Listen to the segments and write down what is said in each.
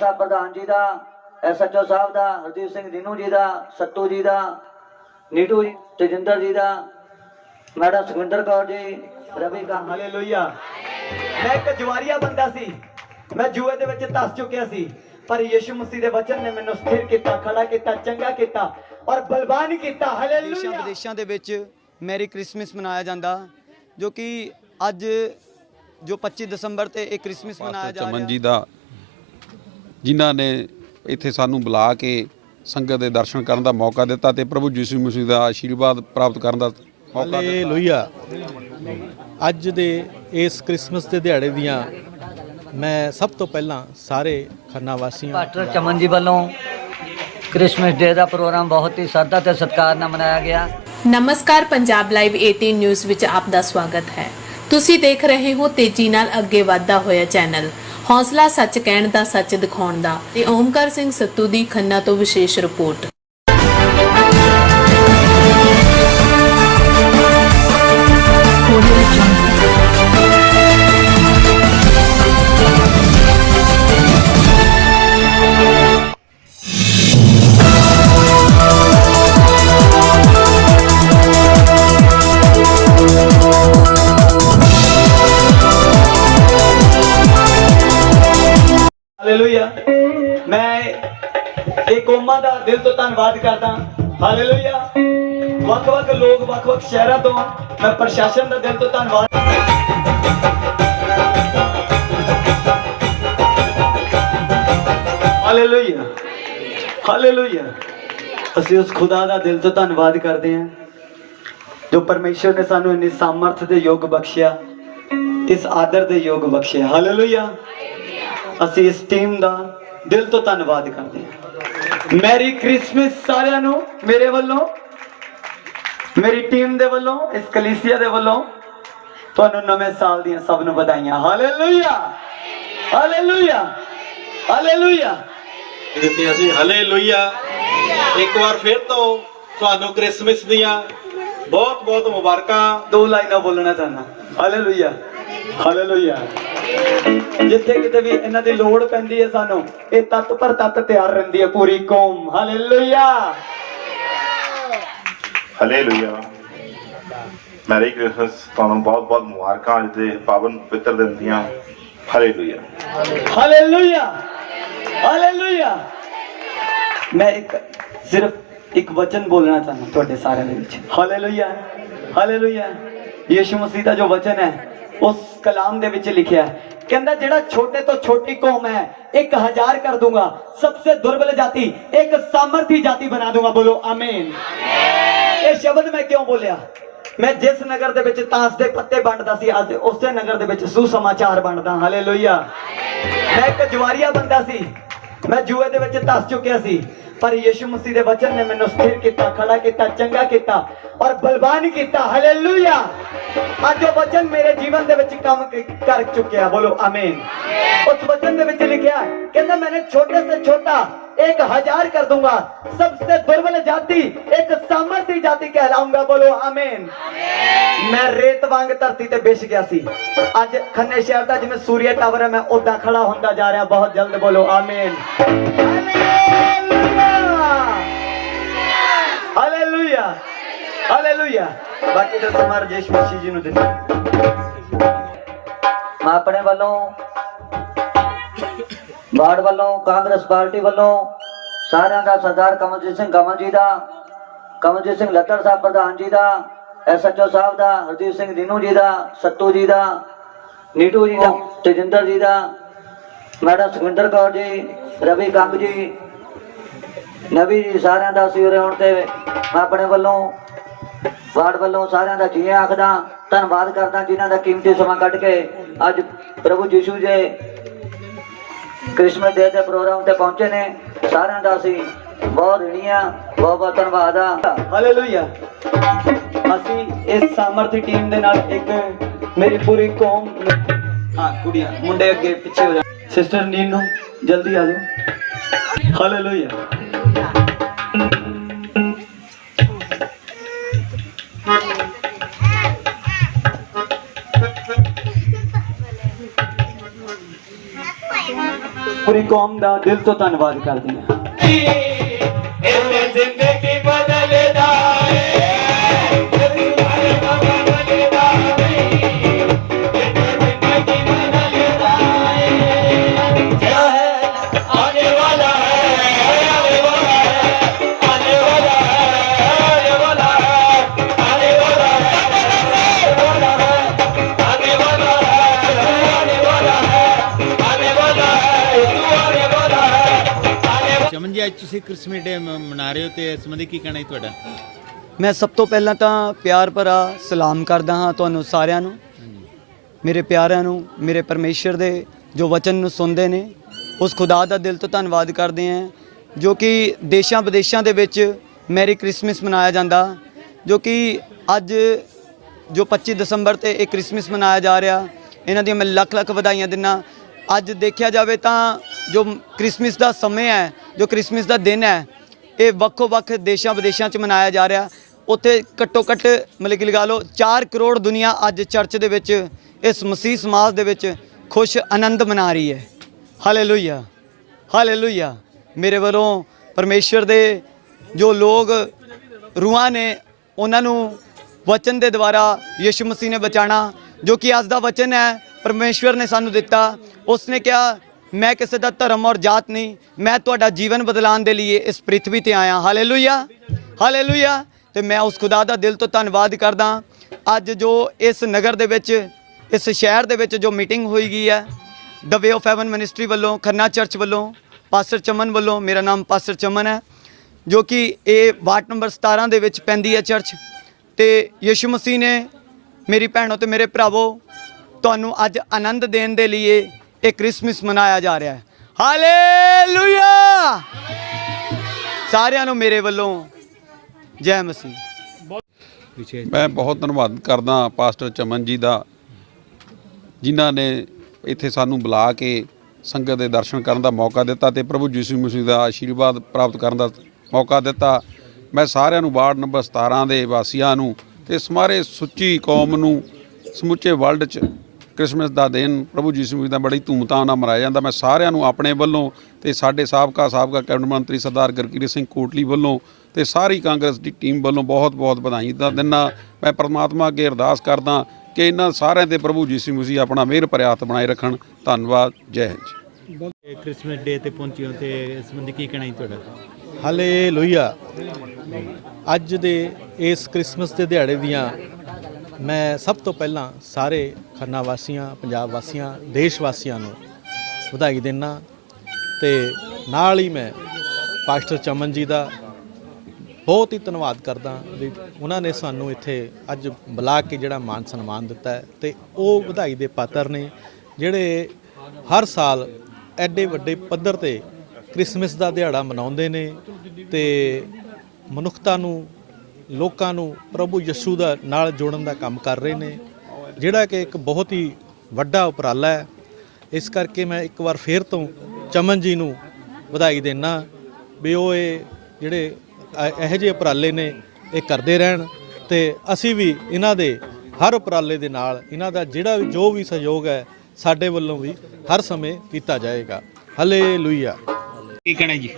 ਸਾਹਿਬ ਪ੍ਰਧਾਨ ਜੀ ਦਾ, ਐਸਐਚਓ ਸਾਹਿਬ ਦਾ, ਹਰਦੀਪ ਸਿੰਘ ਦੀਨੂ ਜੀ ਦਾ, ਸੱਤੂ ਜੀ ਦਾ, ਨੀਟੂ ਜੀ, ਤੇਜਿੰਦਰ ਜੀ ਦਾ, ਮੈਡਮ ਸੁਖਵਿੰਦਰ ਕੌਰ ਜੀ, ਰਵੀ ਕਾਂਤ ਹਾਲੇਲੂਇਆ। ਮੈਂ ਇੱਕ ਜਵਾਰੀਆ ਬੰਦਾ ਸੀ। ਮੈਂ ਜੂਏ ਦੇ ਵਿੱਚ ਧਸ ਚੁੱਕਿਆ ਸੀ। ਪਰ ਯਿਸੂ ਮਸੀਹ ਦੇ ਵਚਨ ਨੇ ਮੈਨੂੰ ਸਥਿਰ ਕੀਤਾ, ਖੜਾ ਕੀਤਾ, ਚੰਗਾ ਕੀਤਾ। ਔਰ ਬਲਵਾਨ ਕੀਤਾ ਦੇਸ਼ਾਂ ਹਾਲੇਲੂਇਆ ਵਿਦੇਸ਼ਾਂ ਦੇ ਵਿੱਚ ਮੈਰੀ ਕ੍ਰਿਸਮਸ ਮਨਾਇਆ ਜਾਂਦਾ ਜੋ ਕਿ ਅੱਜ ਜੋ 25 ਦਸੰਬਰ ਤੇ ਇਹ ਕ੍ਰਿਸਮਸ ਮਨਾਇਆ ਪਾਸਟਰ ਜਾ ਚਮਨ ਰਿਹਾ ਜੀ ਦਾ ਜਿਨ੍ਹਾਂ ਨੇ ਇੱਥੇ ਸਾਨੂੰ ਬੁਲਾ ਕੇ ਸੰਗਤ ਦੇ ਦਰਸ਼ਨ ਕਰਨ ਦਾ ਮੌਕਾ ਦਿੱਤਾ ਤੇ ਪ੍ਰਭੂ ਯਿਸੂ ਮਸੀਹ ਦਾ ਆਸ਼ੀਰਵਾਦ ਪ੍ਰਾਪਤ ਕਰਨ ਦਾ ਮੌਕਾ ਦਿੱਤਾ ਹਾਲੇਲੂਇਆ ਅੱਜ ਦੇ ਇਸ ਕ੍ਰਿਸਮਸ ਦੇ ਦਿਹਾੜੇ ਦੀਆਂ ਮੈਂ ਸਭ ਤੋਂ ਪਹਿਲਾਂ ਸਾਰੇ ਖੰਨਾ ਵਾਸੀਆਂ ਪਾਸਟਰ ਚਮਨ ਜੀ ਵੱਲੋਂ ਕ੍ਰਿਸਮਸ ਡੇ ਦਾ ਪ੍ਰੋਗਰਾਮ ਬਹੁਤ ਹੀ ਸਰਦਾ ਤੇ ਸਤਿਕਾਰ ਨਾਲ ਮਨਾਇਆ ਗਿਆ। ਨਮਸਕਾਰ, ਪੰਜਾਬ ਲਾਈਵ 18 ਨਿਊਜ਼ ਵਿੱਚ ਆਪ ਦਾ ਸਵਾਗਤ ਹੈ। ਤੁਸੀਂ ਦੇਖ ਰਹੇ ਹੋ ਤੇਜ਼ੀ ਨਾਲ ਅੱਗੇ ਵਧਦਾ ਹੋਇਆ ਚੈਨਲ। ਹੌਸਲਾ ਸੱਚ ਕਹਿਣ ਦਾ ਸੱਚ ਦਿਖਾਉਣ ਦਾ ਤੇ ਓਮਕਾਰ ਸਿੰਘ ਸੱਤੂ ਦੀ ਖੰਨਾ ਤੋਂ ਵਿਸ਼ੇਸ਼ ਰਿਪੋਰਟ। ਮੈਂ ਇਹ ਕੌਮਾਂ ਦਾ ਦਿਲ ਤੋਂ ਧੰਨਵਾਦ ਕਰਦਾ ਹਾਲੇਲੂਇਆ ਵੱਖ-ਵੱਖ ਲੋਕ, ਵੱਖ-ਵੱਖ ਸ਼ਹਿਰਾਂ ਤੋਂ ਮੈਂ ਪ੍ਰਸ਼ਾਸਨ ਦਾ ਦਿਲ ਤੋਂ ਧੰਨਵਾਦ ਹਾਲੇਲੂਇਆ ਹਾਲੇਲੂਇਆ ਅਸੀਂ ਉਸ ਖੁਦਾ ਦਾ ਦਿਲ ਤੋਂ ਧੰਨਵਾਦ ਕਰਦੇ ਹਾਂ, ਜੋ ਪਰਮੇਸ਼ਰ ਨੇ ਸਾਨੂੰ ਇੰਨੀ ਸਾਮਰਥ ਦੇ ਯੋਗ ਬਖਸ਼ਿਆ, ਇਸ ਆਦਰ ਦੇ ਯੋਗ ਬਖਸ਼ਿਆ। ਹਾਲੇਲੂਇਆ ਅਸੀਂ ਇਸ ਟੀਮ ਦਾ ਦਿਲ ਤੋਂ ਧੰਨਵਾਦ ਕਰਦੇ ਹਾਂ। ਮੈਰੀ ਕ੍ਰਿਸਮਸ ਸਾਰਿਆਂ ਨੂੰ ਮੇਰੇ ਵੱਲੋਂ ਮੇਰੀ ਟੀਮ ਦੇ ਵੱਲੋਂ ਇਸ ਕਲੀਸਿਆ ਦੇ ਵੱਲੋਂ ਤੁਹਾਨੂੰ ਨਵੇਂ ਸਾਲ ਦੀਆਂ ਸਭ ਨੂੰ ਵਧਾਈਆਂ। ਹਾਲੇਲੂਇਆ! ਹਾਲੇਲੂਇਆ! ਹਾਲੇਲੂਇਆ! ਦਿੱਤੀਆਂ ਸੀ ਹਲੇਲੂਇਆ! ਇੱਕ ਵਾਰ ਫਿਰ ਤੋਂ ਤੁਹਾਨੂੰ ਕ੍ਰਿਸਮਸ ਦੀਆਂ ਬਹੁਤ ਬਹੁਤ ਮੁਬਾਰਕਾਂ। ਦੋ ਲਾਈਨਾਂ ਬੋਲਣਾ ਚਾਹੁੰਦਾ। ਹਾਲੇਲੂਇਆ! ਹਾਲੇਲੂਇਆ! ਜਿੱਥੇ ਕਿਤੇ ਵੀ ਇਹਨਾਂ ਦੀ ਲੋੜ ਪੈਂਦੀ ਹੈ ਸਾਨੂੰ ਇਹ ਤੱਤ ਪਰ ਤੱਤ ਤਿਆਰ ਰਹਿੰਦੀ ਹੈ ਪੂਰੀ ਕੌਮ। ਹਾਲੇਲੂਇਆ ਹਲੇਲੂਇਆ ਮੈਰੀ ਕ੍ਰਿਸਮਸ ਤੁਹਾਨੂੰ ਬਹੁਤ ਬਹੁਤ ਮੁਬਾਰਕਾਂ ਅੱਜ ਦੇ ਪਾਵਨ ਪਵਿੱਤਰ ਦਿਨ ਦੀਆਂ। ਹਲੇਲੂਇਆ ਹਾਲੇਲੂਇਆ ਹਾਲੇਲੂਇਆ ਮੈਂ ਇੱਕ ਸਿਰਫ ਇੱਕ ਵਚਨ ਬੋਲਣਾ ਚਾਹੁੰਦਾ ਤੁਹਾਡੇ ਸਾਰਿਆਂ ਦੇ ਵਿੱਚ। ਹਾਲੇਲੂਇਆ ਹਾਲੇਲੂਇਆ ਯੀਸ਼ੂ ਮਸੀਹ ਦਾ ਜੋ ਵਚਨ ਹੈ ਉਸ ਕਲਾਮ ਦੇ ਵਿੱਚ ਲਿਖਿਆ ਹੈ। ਕਹਿੰਦਾ ਜਿਹੜਾ ਛੋਟੇ ਤੋਂ ਛੋਟੀ ਕੌਮ ਹੈ ਇੱਕ ਹਜ਼ਾਰ ਕਰ ਦੂੰਗਾ। ਸਬਸੇ ਦੁਰਬਲ ਜਾਤੀ ਇੱਕ ਸਾਮਰਥੀ ਜਾਤੀ ਬਣਾ ਦੂੰਗਾ। ਬੋਲੋ ਆਮੀਨ। ਇਹ ਸ਼ਬਦ ਮੈਂ ਕਿਉਂ ਬੋਲਿਆ? ਮੈਂ ਜਿਸ ਨਗਰ ਦੇ ਵਿੱਚ ਤਾਂਸ ਦੇ ਪੱਤੇ ਵੰਡਦਾ ਸੀ ਅੱਜ ਉਸੇ ਨਗਰ ਦੇ ਵਿੱਚ ਸੁਸਮਾਚਾਰ ਵੰਡਦਾ। ਹਾਲੇਲੂਇਆ। ਮੈਂ ਇੱਕ ਜਵਾਰੀਆ ਬੰਦਾ ਸੀ। ਮੈਂ ਜੂਏ ਦੇ ਵਿੱਚ ਧਸ ਚੁੱਕਿਆ ਸੀ। पर ਯਿਸੂ ਮਸੀਹ ਦੇ ਵਚਨ ਨੇ ਮੈਨੂੰ ਸਥਿਰ किया चंगा किया ਚੰਗਾ ਕੀਤਾ ਔਰ ਬਲਵਾਨ ਕੀਤਾ ਹਾਲੇਲੂਇਆ ਅੱਜ ਉਹ ਵਚਨ ਮੇਰੇ ਜੀਵਨ काम कर चुके ਕਰ ਚੁੱਕਿਆ ਬੋਲੋ ਆਮੀਨ ਉਸ ਵਚਨ ਦੇ ਵਿੱਚ ਲਿਖਿਆ ਕਹਿੰਦਾ एक हज़ार कर दूँगा। सबसे दुर्बल जाति एक सामर्थ्य जाति कहलाऊँगा बोलो आमीन। मैं रेत वांग धरती ते बिछ गया सी। आज खन्ने शहर का जिम्मे सूर्य टावर है मैं ओदा खड़ा होता जा रहा बहुत जल्द बोलो आमीन, आमीन। ਹਾਲੇਲੂਇਆ ਬਾਕੀ ਤਾਂ ਸਮਾਰ ਜੇਸ਼ ਮਸੀਹ ਜੀ ਨੂੰ ਦਿੱਤਾ ਆਪਣੇ ਵੱਲੋਂ ਬਾੜ ਵੱਲੋਂ, ਕਾਂਗਰਸ ਪਾਰਟੀ ਵੱਲੋਂ ਸਾਰਿਆਂ ਦਾ ਸਰਦਾਰ ਕਮਲਜੀਤ ਸਿੰਘ ਕਮਲ ਜੀ ਦਾ, ਕਮਲਜੀਤ ਸਿੰਘ ਲੱਤੜ ਸਾਹਿਬ ਪ੍ਰਧਾਨ ਜੀ ਦਾ ਐਸਐਚਓ ਸਾਹਿਬ ਦਾ, ਹਰਦੀਪ ਸਿੰਘ ਦੀਨੂ ਜੀ ਦਾ, ਸੱਤੂ ਜੀ ਦਾ, ਨੀਟੂ ਜੀ ਦਾ, ਤੇਜਿੰਦਰ ਜੀ ਦਾ, ਮੈਡਮ ਸੁਖਵਿੰਦਰ ਕੌਰ ਜੀ, ਰਵੀ ਕੰਗ ਜੀ ਨਵੀ ਜੀ ਸਾਰਿਆਂ ਦਾ ਸੀ ਉਰੇ ਤੇ ਮੈਂ ਆਪਣੇ ਵੱਲੋਂ, ਵਾਰਡ ਵੱਲੋਂ ਸਾਰਿਆਂ ਦਾ ਜੀ ਆਖਦਾ, ਧੰਨਵਾਦ ਕਰਦਾ ਜਿਨ੍ਹਾਂ ਦਾ ਕੀਮਤੀ ਸਮਾਂ ਕੱਢ ਕੇ ਅੱਜ ਪ੍ਰਭੂ ਯੀਸ਼ੂ ਜੀ ਕ੍ਰਿਸਮਸ ਡੇ ਦੇ ਪ੍ਰੋਗਰਾਮ ਤੇ ਪਹੁੰਚੇ ਨੇ। ਸਾਰਿਆਂ ਦਾ ਅਸੀਂ ਬਹੁਤ ਰਣੀਆਂ, ਬਹੁਤ ਬਹੁਤ ਧੰਨਵਾਦ ਆ। ਹਾਲੇਲੂਇਆ ਅਸੀਂ ਇਸ ਸਾਮਰਥੀ ਟੀਮ ਦੇ ਨਾਲ ਇੱਕ ਮੇਰੀ ਪੂਰੀ ਕੌਮ ਹਾਂ, ਕੁੜੀਆਂ, ਮੁੰਡੇ ਅੱਗੇ ਪਿੱਛੇ ਹੋ ਜਾ। ਸਿਸਟਰ ਨੀਨੂ, ਜਲਦੀ ਆ ਜਾਓ। ਹਾਲੇਲੂਇਆ ਪੂਰੀ ਕੌਮ ਦਾ ਦਿਲ ਤੋਂ ਧੰਨਵਾਦ ਕਰਦੇ ਹਾਂ ਅੱਜ ਤੁਸੀਂ ਕ੍ਰਿਸਮਸ ਡੇ ਮਨਾ ਰਹੇ ਹੋ ਤੇ ਇਸ ਸੰਬੰਧੀ ਕੀ ਕਹਿਣਾ ਹੈ ਤੁਹਾਡਾ? ਮੈਂ ਸਭ ਤੋਂ ਪਹਿਲਾਂ ਤਾਂ ਪਿਆਰ ਭਰਾ ਸਲਾਮ ਕਰਦਾ ਹਾਂ ਤੁਹਾਨੂੰ ਸਾਰਿਆਂ ਨੂੰ। ਮੇਰੇ ਪਿਆਰਿਆਂ ਨੂੰ ਮੇਰੇ ਪਰਮੇਸ਼ਰ ਦੇ ਜੋ ਵਚਨ ਨੂੰ ਸੁਣਦੇ ਨੇ ਉਸ ਖੁਦਾ ਦਾ ਦਿਲ ਤੋਂ ਧੰਨਵਾਦ ਕਰਦੇ ਹਾਂ ਜੋ ਕਿ ਦੇਸ਼ਾਂ ਵਿਦੇਸ਼ਾਂ ਦੇ ਵਿੱਚ ਮੈਰੀ ਕ੍ਰਿਸਮਸ ਮਨਾਇਆ ਜਾਂਦਾ ਜੋ ਕਿ ਅੱਜ ਜੋ 25 ਦਸੰਬਰ ਤੇ ਇਹ ਕ੍ਰਿਸਮਸ ਮਨਾਇਆ ਜਾ ਰਿਹਾ ਇਹਨਾਂ ਦੀਆਂ ਮੈਂ ਲੱਖ ਲੱਖ ਵਧਾਈਆਂ ਦਿੰਨਾ ਅੱਜ ਦੇਖਿਆ ਜਾਵੇ ਤਾਂ ਜੋ ਕ੍ਰਿਸਮਸ ਦਾ ਸਮੇਂ ਹੈ ਜੋ ਕ੍ਰਿਸਮਸ ਦਾ ਦਿਨ ਹੈ, ਇਹ ਵੱਖੋ ਵੱਖ ਦੇਸ਼ਾਂ ਵਿਦੇਸ਼ਾਂ 'ਚ ਮਨਾਇਆ ਜਾ ਰਿਹਾ। ਉੱਥੇ ਘੱਟੋ ਘੱਟ ਮਤਲਬ ਕਿ ਲਗਾ ਲਓ 4 ਕਰੋੜ ਦੁਨੀਆ ਅੱਜ ਚਰਚ ਦੇ ਵਿੱਚ, ਇਸ ਮਸੀਹ ਸਮਾਜ ਦੇ ਵਿੱਚ ਖੁਸ਼ ਆਨੰਦ ਮਨਾ ਰਹੀ ਹੈ। ਹਾਲੇਲੂਇਆ ਹਾਲੇਲੂਇਆ ਮੇਰੇ ਵੱਲੋਂ ਪਰਮੇਸ਼ਰ ਦੇ ਜੋ ਲੋਕ ਰੂਹਾਂ ਨੇ, ਉਹਨਾਂ ਨੂੰ ਵਚਨ ਦੇ ਦੁਆਰਾ ਯਿਸੂ ਮਸੀਹ ਨੇ ਬਚਾਣਾ ਜੋ ਕਿ ਅੱਜ ਦਾ ਵਚਨ ਹੈ, ਪਰਮੇਸ਼ਵਰ ਨੇ ਸਾਨੂੰ ਦਿੱਤਾ। ਉਸਨੇ ਕਿਹਾ ਮੈਂ ਕਿਸੇ ਦਾ ਧਰਮ ਔਰ ਜਾਤ ਨਹੀਂ, ਮੈਂ ਤੁਹਾਡਾ ਜੀਵਨ ਬਦਲਾਉਣ ਦੇ ਲਈ ਇਸ ਪ੍ਰithvi ਤੇ ਆਇਆ ਹਾਲੇਲੂਇਆ ਹਾਲੇਲੂਇਆ ਤੇ ਮੈਂ ਉਸ ਖੁਦਾ ਦਾ ਦਿਲ ਤੋਂ ਧੰਨਵਾਦ ਕਰਦਾ ਅੱਜ ਜੋ ਇਸ ਨਗਰ ਦੇ ਵਿੱਚ, ਇਸ ਸ਼ਹਿਰ ਦੇ ਵਿੱਚ ਜੋ ਮੀਟਿੰਗ ਹੋਈ ਗਈ ਹੈ The Way of heaven ministry ਵੱਲੋਂ, ਖੰਨਾ ਚਰਚ ਵੱਲੋਂ ਪਾਸਟਰ ਚਮਨ ਵੱਲੋਂ, ਮੇਰਾ ਨਾਮ ਪਾਸਟਰ ਚਮਨ ਹੈ, ਜੋ ਕਿ ਇਹ ਵਾਰਡ ਨੰਬਰ 17 ਦੇ ਵਿੱਚ ਪੈਂਦੀ ਹੈ ਚਰਚ। ਤੇ ਯਿਸੂ ਮਸੀਹ ਨੇ ਮੇਰੀ ਭੈਣੋ ਤੇ ਮੇਰੇ ਭਰਾਵੋ, ਤੁਹਾਨੂੰ ਅੱਜ ਆਨੰਦ ਦੇਣ ਦੇ ਲਈ ਇਹ ਕ੍ਰਿਸਮਸ ਮਨਾਇਆ ਜਾ ਰਿਹਾ ਹੈ। ਹਾਲੇਲੂਇਆ ਸਾਰਿਆਂ ਨੂੰ ਮੇਰੇ ਵੱਲੋਂ ਜੈ ਮਸੀਹ। ਮੈਂ ਬਹੁਤ ਧੰਨਵਾਦ ਕਰਦਾ ਪਾਸਟਰ ਚਮਨ ਜੀ ਦਾ, ਜਿਨ੍ਹਾਂ ਨੇ ਇੱਥੇ ਸਾਨੂੰ ਬੁਲਾ ਕੇ ਸੰਗਤ ਦੇ ਦਰਸ਼ਨ ਕਰਨ ਦਾ ਮੌਕਾ ਦਿੱਤਾ ਤੇ ਪ੍ਰਭੂ ਯਿਸੂ ਮਸੀਹ ਦਾ ਆਸ਼ੀਰਵਾਦ ਪ੍ਰਾਪਤ ਕਰਨ ਦਾ ਮੌਕਾ ਦਿੱਤਾ। ਮੈਂ ਸਾਰਿਆਂ ਨੂੰ ਵਾਰਡ ਨੰਬਰ 17 ਦੇ ਵਾਸੀਆਂ ਨੂੰ ਤੇ ਸਮਾਰੇ ਸੁੱਚੀ ਕੌਮ ਨੂੰ ਸਮੁੱਚੇ ਵਰਲਡ 'ਚ ਕ੍ਰਿਸਮਸ ਦਾ ਦਿਨ ਪ੍ਰਭੂ ਯਿਸੂ ਮਸੀਹ ਦਾ ਬੜੀ ਧੂਮਧਾਮ ਨਾਲ ਮਨਾਇਆ ਜਾਂਦਾ। ਮੈਂ ਸਾਰਿਆਂ ਨੂੰ ਆਪਣੇ ਵੱਲੋਂ ਤੇ ਸਾਡੇ ਸਾਬਕਾ ਸਾਬਕਾ ਕੈਬਨਿਟ ਮੰਤਰੀ ਸਰਦਾਰ ਗੁਰਕੀਰਤ ਸਿੰਘ ਕੋਟਲੀ ਵੱਲੋਂ ਤੇ ਸਾਰੀ ਕਾਂਗਰਸ ਦੀ ਟੀਮ ਵੱਲੋਂ ਬਹੁਤ-ਬਹੁਤ ਵਧਾਈ ਦਾ ਦਿਨਾ ਮੈਂ ਪ੍ਰਮਾਤਮਾ ਅੱਗੇ ਅਰਦਾਸ ਕਰਦਾ ਕਿ ਇਹਨਾਂ ਸਾਰਿਆਂ ਤੇ ਪ੍ਰਭੂ ਯਿਸੂ ਮਸੀਹ ਆਪਣਾ ਮਿਹਰ ਭਰਿਆ ਹੱਥ ਬਣਾਏ ਰੱਖਣ। ਧੰਨਵਾਦ ਜੈ ਹਿੰਦ ਜੀ। ਇਹ ਕ੍ਰਿਸਮਸ ਡੇ ਤੇ ਪਹੁੰਚੇ ਹੋ ਤੇ ਇਸ ਸੰਬੰਧੀ ਕੀ ਕਹਿਣਾ ਹੈ ਤੁਹਾਡਾ? ਹਾਲੇਲੂਇਆ। ਅੱਜ ਦੇ ਇਸ ਕ੍ਰਿਸਮਸ ਦੇ ਦਿਹਾੜੇ ਦੀਆਂ ਮੈਂ ਸਭ ਤੋਂ ਪਹਿਲਾਂ ਸਾਰੇ ਖੰਨਾ ਵਾਸੀਆਂ ਪੰਜਾਬ ਵਾਸੀਆਂ ਦੇਸ਼ ਵਾਸੀਆਂ ਨੂੰ ਵਧਾਈ ਦਿੰਦਾ ਤੇ ਨਾਲ ਹੀ ਮੈਂ ਪਾਸਟਰ ਚਮਨ ਜੀ ਦਾ ਬਹੁਤ ਹੀ ਧੰਨਵਾਦ ਕਰਦਾ ਵੀ ਉਹਨਾਂ ਨੇ ਸਾਨੂੰ ਇੱਥੇ ਅੱਜ ਬੁਲਾ ਕੇ ਜਿਹੜਾ ਮਾਨ ਸਨਮਾਨ ਦਿੱਤਾ ਹੈ ਤੇ ਉਹ ਵਧਾਈ ਦੇ ਪਾਤਰ ਨੇ, ਜਿਹੜੇ ਹਰ ਸਾਲ ਐਡੇ ਵੱਡੇ ਪੱਧਰ ਤੇ ਕ੍ਰਿਸਮਸ ਦਾ ਦਿਹਾੜਾ ਮਨਾਉਂਦੇ ਨੇ ਤੇ ਮਨੁੱਖਤਾ ਨੂੰ ਲੋਕਾਂ ਨੂੰ ਪ੍ਰਭੂ ਯਿਸੂ ਦਾ ਨਾਲ ਜੋੜਨ ਦਾ ਕੰਮ ਕਰ ਰਹੇ ਨੇ। ਜਿਹੜਾ ਕਿ ਇੱਕ ਬਹੁਤ ਹੀ ਵੱਡਾ ਉਪਰਾਲਾ ਹੈ। ਇਸ ਕਰਕੇ ਮੈਂ ਇੱਕ ਵਾਰ ਫੇਰ ਤੋਂ ਚਮਨ ਜੀ ਨੂੰ ਵਧਾਈ ਦੇਣਾ ਵੀ ਉਹ ਇਹ ਜਿਹੜੇ ਇਹ- ਜਿਹੇ ਉਪਰਾਲੇ ਨੇ ਇਹ ਕਰਦੇ ਰਹਿਣ ਤੇ ਅਸੀਂ ਵੀ ਇਹਨਾਂ ਦੇ ਹਰ ਉਪਰਾਲੇ ਦੇ ਨਾਲ ਇਹਨਾਂ ਦਾ ਜਿਹੜਾ ਵੀ ਜੋ ਵੀ ਸਹਿਯੋਗ ਹੈ ਸਾਡੇ ਵੱਲੋਂ ਵੀ ਹਰ ਸਮੇਂ ਕੀਤਾ ਜਾਏਗਾ। ਹਾਲੇਲੂਇਆ। ਕੀ ਕਹਿਣਾ ਜੀ?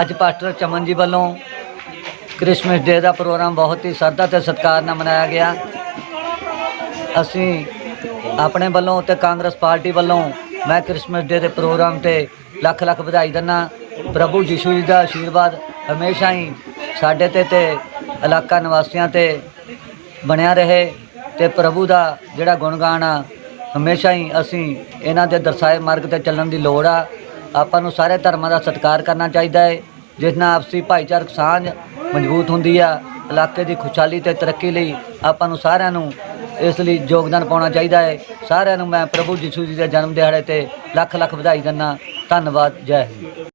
ਅੱਜ ਪਾਸਟਰ ਚਮਨ ਜੀ ਵੱਲੋਂ ਕ੍ਰਿਸਮਸ ਡੇ ਦਾ ਪ੍ਰੋਗਰਾਮ ਬਹੁਤ ਹੀ ਸਰਦਾ ਤੇ ਸਤਿਕਾਰ ਨਾਲ ਮਨਾਇਆ ਗਿਆ। ਅਸੀਂ ਆਪਣੇ ਵੱਲੋਂ ਤੇ ਕਾਂਗਰਸ ਪਾਰਟੀ ਵੱਲੋਂ ਮੈਂ ਕ੍ਰਿਸਮਸ ਡੇ ਦੇ ਪ੍ਰੋਗਰਾਮ ਤੇ ਲੱਖ ਲੱਖ ਵਧਾਈ ਦਿੰਦਾ ਪ੍ਰਭੂ ਯੀਸ਼ੂ ਜੀ ਦਾ ਆਸ਼ੀਰਵਾਦ ਹਮੇਸ਼ਾ ਹੀ ਸਾਡੇ ਤੇ ਤੇ ਇਲਾਕਾ ਨਿਵਾਸੀਆਂ ਤੇ ਬਣਿਆ ਰਹੇ ਤੇ ਪ੍ਰਭੂ ਦਾ ਜਿਹੜਾ ਗੁਣਗਾਨ ਆ, ਹਮੇਸ਼ਾ ਹੀ ਅਸੀਂ ਇਹਨਾਂ ਦੇ ਦਰਸਾਏ ਮਾਰਗ ਤੇ ਚੱਲਣ ਦੀ ਲੋੜ ਆ। ਆਪਾਂ ਨੂੰ ਸਾਰੇ ਧਰਮਾਂ ਦਾ ਸਤਿਕਾਰ ਕਰਨਾ ਚਾਹੀਦਾ ਹੈ। ਜਿਸ ਨਾਲ ਆਪਸੀ ਭਾਈਚਾਰਕ ਸਾਂਝ ਮਜ਼ਬੂਤ ਹੁੰਦੀ ਆ, ਇਲਾਕੇ ਦੀ ਖੁਸ਼ਹਾਲੀ ਤੇ ਤਰੱਕੀ ਲਈ ਆਪਾਂ ਨੂੰ ਸਾਰਿਆਂ ਨੂੰ ਇਸ ਲਈ ਯੋਗਦਾਨ ਪਾਉਣਾ ਚਾਹੀਦਾ ਹੈ। ਸਾਰਿਆਂ ਨੂੰ ਮੈਂ ਪ੍ਰਭੂ ਯਿਸੂ ਜੀ ਦੇ ਜਨਮ ਦਿਹਾੜੇ ਤੇ ਲੱਖ ਲੱਖ ਵਧਾਈ ਦਿੰਦਾ। ਧੰਨਵਾਦ, ਜੈ ਹਿੰਦ।